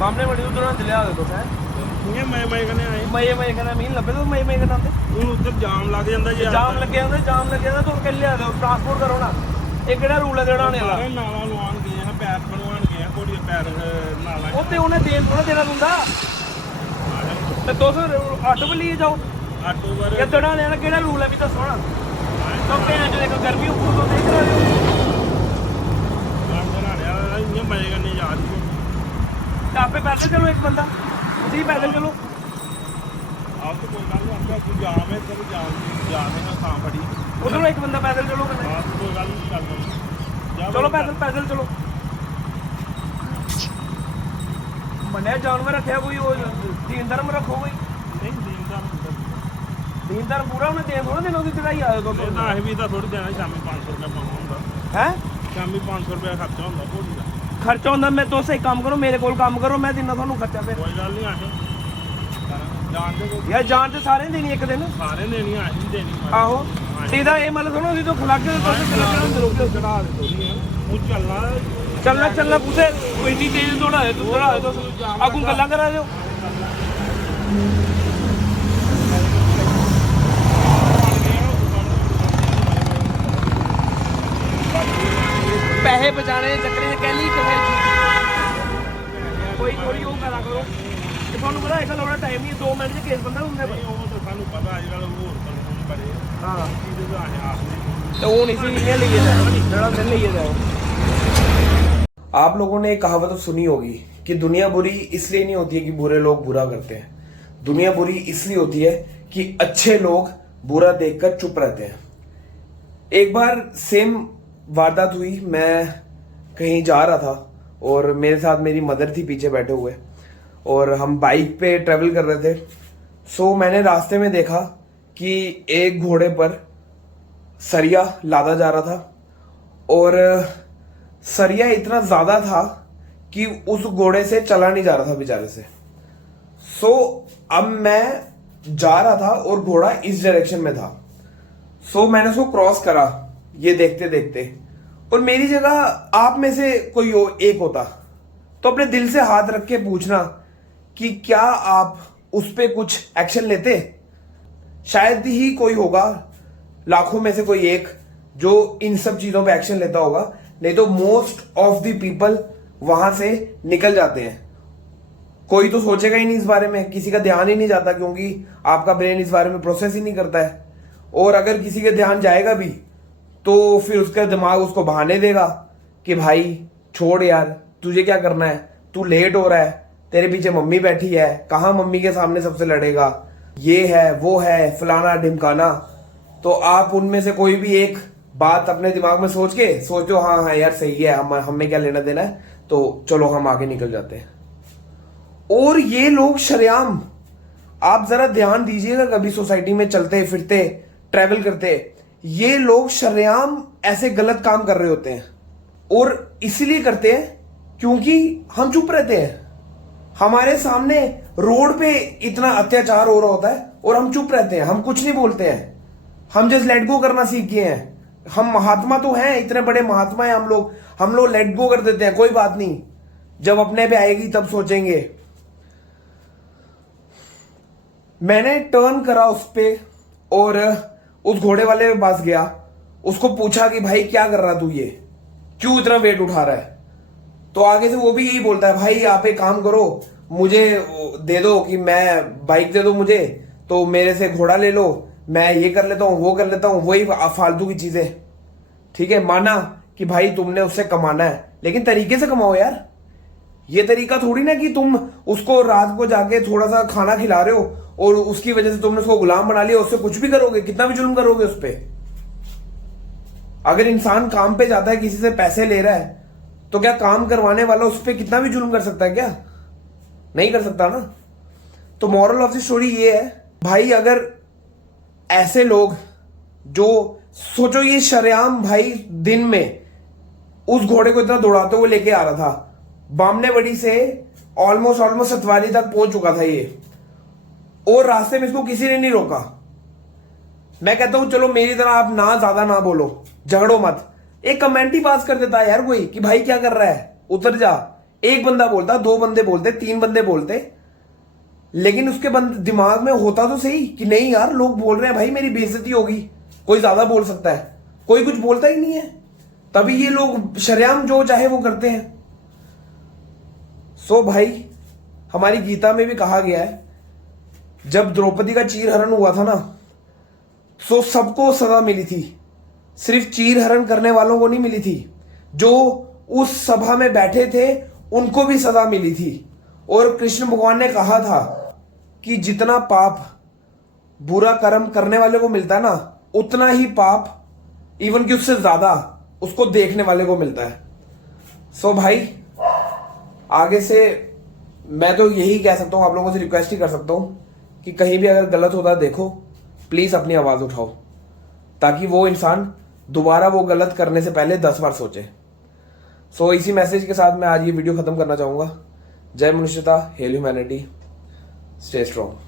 सामने बड़ी तो तुरंत लिया दे तो है ये मैं कने आए मई करना मीन लबे तो मई करना ते ਹੁਣ ਉੱਧਰ ਜਾਮ ਲੱਗ ਜਾਂਦਾ ਜੀ जाम लगे होंगे जाम लगे होंगे तो उनके लिया दो ट्रांसपोर्ट करो ना एक केड़ा रूल है जेड़ा होने वाला ਸਾਰੇ ਨਾਲਾਂ ਲਵਾਉਣ ਗਏ ਆ ਪੈਰ ਬਣਵਾਉਣ ਗਏ ਆ ਕੋੜੀ ਪੈਰ ਨਾਲਾਂ ਉਹ ਤੇ ਉਹਨੇ ਦੇਣ ਥੋੜਾ ਦੇਣਾ ਹੁੰਦਾ ਤੇ 200 ਆਟੋ ਵੀ ਲਈ ਜਾਓ ਆਟੋ ਵਰ ਇਹ ਤੜਾ ਲੈਣਾ ਕਿਹੜਾ ਰੂਲ ਹੈ ਵੀ ਦੱਸੋ ਨਾ ਤਾਂ ਭੈਣ ਜੋ ਇੱਕ ਗਰਮੀ ਉੱਪਰ ਤੋਂ ਦੇਖ ਰਹੇ ਹੋ ਬਣਾ ਰਿਹਾ ਇਹ ਮੈਂ ਕਰਨੇ ਜਾ ਰਹੀ ਤੇ ਆਪੇ ਪੈਦਲ ਚਲੋ ਇੱਕ ਬੰਦਾ ਤੁਸੀਂ ਪੈਦਲ ਚਲੋ ਆਪ ਤੋਂ ਕੋਈ ਗੱਲ ਨਹੀਂ ਆਪਕਾ ਕੋਈ ਜਾਮ ਹੈ ਤੇ ਜਾਮ ਹੈ ਨਾ ਥਾਂ ਬੜੀ ਉਧਰੋਂ ਇੱਕ ਬੰਦਾ ਪੈਦਲ ਚਲੋ ਕਹਿੰਦੇ ਆਪ ਕੋਈ ਗੱਲ ਨਹੀਂ ਕਰਦਾ ਚਲੋ ਪੈਦਲ ਚਲੋ ਮੰਨਿਆ ਜਾਨਵਰ ਰੱਖਿਆ ਕੋਈ ਉਹ ਦੀਨ ਧਰਮ ਰੱਖੋ ਕੋਈ ਨਹੀਂ ਦੀਨ ਧਰਮ ਪੂਰਾ ਉਹਨੇ ਦੇਣ ਥੋੜਾ ਦੇਣਾ ਉਹਦੀ ਚੜਾਈ ਆਇਆ ਤੋਂ ਇਹ ਤਾਂ ਇਹ ਵੀ ਤਾਂ ਥੋੜੀ ਦੇਣਾ ਸ਼ਾਮੀ 500 ਰੁਪਏ ਪਾਉਣਾ ਹੁੰਦਾ ਹੈ ਸ਼ਾਮੀ 500 ਰੁਪਏ ਖਰਚਾ ਹੁੰਦਾ ਕੋੜੀ ਦਾ ਖਰਚਾ ਹੁੰਦਾ ਮੈਂ ਤੋਂ ਸਹੀ ਕੰਮ ਕਰੋ ਮੇਰੇ ਕੋਲ ਕੰਮ ਕਰੋ ਮੈਂ ਦਿਨਾਂ ਤੁਹਾਨੂੰ ਖਰਚਾ ਫਿਰ ਕੋਈ ਗੱਲ ਨਹੀਂ ਆਹੇ ਜਾਣ ਦੇ ਕੋਈ ਯਾਰ ਜਾਨ ਤੇ ਸਾਰੇ ਦੇਣੀ ਇੱਕ ਦਿਨ ਸਾਰੇ ਦੇਣੀ ਆਹੀ ਦੇਣੀ ਆਹੋ ਤੇ ਇਹਦਾ ਇਹ ਮਤਲਬ ਸੁਣੋ ਅਸੀਂ ਤੋਂ ਖੁਲਾ ਕੇ ਤੁਸੀਂ ਰੋਕੇ ਚੜਾ ਦੇ ਉਹ ਚੱਲਣਾ ਪੁੱਛੇ ਕੋਈ ਨਹੀਂ ਤੇਜ਼ ਥੋੜਾ ਹੈ ਤੂੰ ਥੋੜਾ ਹੈ ਤੋ ਆਗੂ ਗੱਲਾਂ ਕਰਾ ਦਿਓ ਪੈਸੇ ਬਚਾਣੇ ਦੇ ਚੱਕਰੇ ਚ ਕਹਿਲੀ ਕੋਈ ਥੋੜੀ ਉਹ ਕਰਾ ਕਰੋ ਤੇ ਤੁਹਾਨੂੰ ਪਤਾ ਹੈਗਾ ਲੋੜਾ ਟਾਈਮ ਨਹੀਂ 2 ਮਿੰਟ ਚ ਕੇਸ ਬੰਦਾ ਹੁੰਦੇ ਪਰ ਉਹ ਤਾਂ ਸਾਨੂੰ ਪਤਾ ਅੱਜ ਕੱਲ ਹੋਰ ਕਾਨੂੰਨ ਬੜੇ ਹਾਂ ਇਹਦੇ ਦਾ ਆਸ तो वो नहीं सी लिए जाए फिर लिए जाए। आप लोगों ने एक कहावत तो सुनी होगी कि दुनिया बुरी इसलिए नहीं होती है कि बुरे लोग बुरा करते हैं, दुनिया बुरी इसलिए होती है कि अच्छे लोग बुरा देखकर चुप रहते हैं। एक बार सेम वारदात हुई, मैं कहीं जा रहा था और मेरे साथ मेरी मदर थी पीछे बैठे हुए और हम बाइक पे ट्रेवल कर रहे थे। सो मैंने रास्ते में देखा कि एक घोड़े पर सरिया लादा जा रहा था और सरिया इतना ज्यादा था कि उस घोड़े से चला नहीं जा रहा था बेचारे से। सो अब मैं जा रहा था और घोड़ा इस डायरेक्शन में था। सो मैंने उसको क्रॉस करा ये देखते देखते, और मेरी जगह आप में से कोई एक होता तो अपने दिल से हाथ रख के पूछना कि क्या आप उस पे कुछ एक्शन लेते। शायद ही कोई होगा लाखों में से कोई एक जो इन सब चीजों पे एक्शन लेता होगा, नहीं तो मोस्ट ऑफ द पीपल वहां से निकल जाते हैं। कोई तो सोचेगा ही नहीं इस बारे में, किसी का ध्यान ही नहीं जाता क्योंकि आपका ब्रेन इस बारे में प्रोसेस ही नहीं करता है। और अगर किसी के ध्यान जाएगा भी तो फिर उसका दिमाग उसको बहाने देगा कि भाई छोड़ यार, तुझे क्या करना है, तू लेट हो रहा है, तेरे पीछे मम्मी बैठी है, कहाँ मम्मी के सामने सबसे लड़ेगा, ये है वो है फलाना ढिमकाना। तो आप उनमें से कोई भी एक बात अपने दिमाग में सोचते हो हाँ यार सही है, हमें क्या लेना देना है, तो चलो हम आगे निकल जाते हैं। और ये लोग शरेआम, आप जरा ध्यान दीजिएगा कभी सोसाइटी में चलते फिरते ट्रैवल करते, ये लोग शरेआम ऐसे गलत काम कर रहे होते हैं और इसलिए करते हैं क्योंकि हम चुप रहते हैं। हमारे सामने रोड पे इतना अत्याचार हो रहा होता है और हम चुप रहते हैं, हम कुछ नहीं बोलते हैं, हम जस्ट लेट गो करना सीख गए हैं। हम महात्मा तो हैं, इतने बड़े महात्मा हैं हम लोग लेट गो कर देते हैं, कोई बात नहीं, जब अपने पे आएगी तब सोचेंगे। मैंने टर्न करा उस पे और उस घोड़े वाले के पास गया, उसको पूछा कि भाई क्या कर रहा तू, ये क्यों इतना वेट उठा रहा है। तो आगे से वो भी यही बोलता है, भाई आप एक काम करो, मुझे दे दो कि मैं बाइक दे दो मुझे, तो मेरे से घोड़ा ले लो, मैं ये कर लेता हूँ वो कर लेता हूँ, वही फालतू की चीजें। ठीक है, माना कि भाई तुमने उससे कमाना है, लेकिन तरीके से कमाओ यार। ये तरीका थोड़ी ना कि तुम उसको रात को जाके थोड़ा सा खाना खिला रहे हो और उसकी वजह से तुमने उसको गुलाम बना लिया, उससे कुछ भी करोगे, कितना भी जुल्म करोगे उस पर। अगर इंसान काम पे जाता है, किसी से पैसे ले रहा है, तो क्या काम करवाने वाला उस पर कितना भी जुल्म कर सकता है क्या? नहीं कर सकता ना। तो मॉरल ऑफ द स्टोरी ये है भाई, अगर ऐसे लोग जो सोचो ये शरेआम भाई दिन में उस घोड़े को इतना दौड़ाते हुए लेके आ रहा था, बामने बड़ी से ऑलमोस्ट सतवारी तक पहुंच चुका था ये, और रास्ते में इसको किसी ने नहीं रोका। मैं कहता हूं चलो मेरी तरह आप ना ज्यादा ना बोलो, झगड़ो मत, एक कमेंट ही पास कर देता है यार कोई कि भाई क्या कर रहा है, उतर जा, एक बंदा बोलता, दो बंदे बोलते, तीन बंदे बोलते, लेकिन उसके दिमाग में होता तो सही कि नहीं यार लोग बोल रहे हैं भाई मेरी बेइज्जती होगी, कोई ज्यादा बोल सकता है, कोई कुछ बोलता ही नहीं है, तभी ये लोग शरेआम जो चाहे वो करते हैं। सो भाई हमारी गीता में भी कहा गया है, जब द्रौपदी का चीरहरण हुआ था ना, सो सबको सजा मिली थी, सिर्फ चीरहरण करने वालों को नहीं मिली थी, जो उस सभा में बैठे थे उनको भी सजा मिली थी। और कृष्ण भगवान ने कहा था कि जितना पाप बुरा कर्म करने वाले को मिलता है ना, उतना ही पाप इवन कि उससे ज्यादा उसको देखने वाले को मिलता है। सो भाई आगे से मैं तो यही कह सकता हूं, आप लोगों से रिक्वेस्ट ही कर सकता हूं कि कहीं भी अगर गलत होता है देखो, प्लीज अपनी आवाज उठाओ, ताकि वो इंसान दोबारा वो गलत करने से पहले 10 बार सोचे। सो इसी मैसेज के साथ मैं आज ये वीडियो खत्म करना चाहूंगा। जय मनुष्यता, हेल ह्यूमैनिटी, स्टे स्ट्रॉन्ग।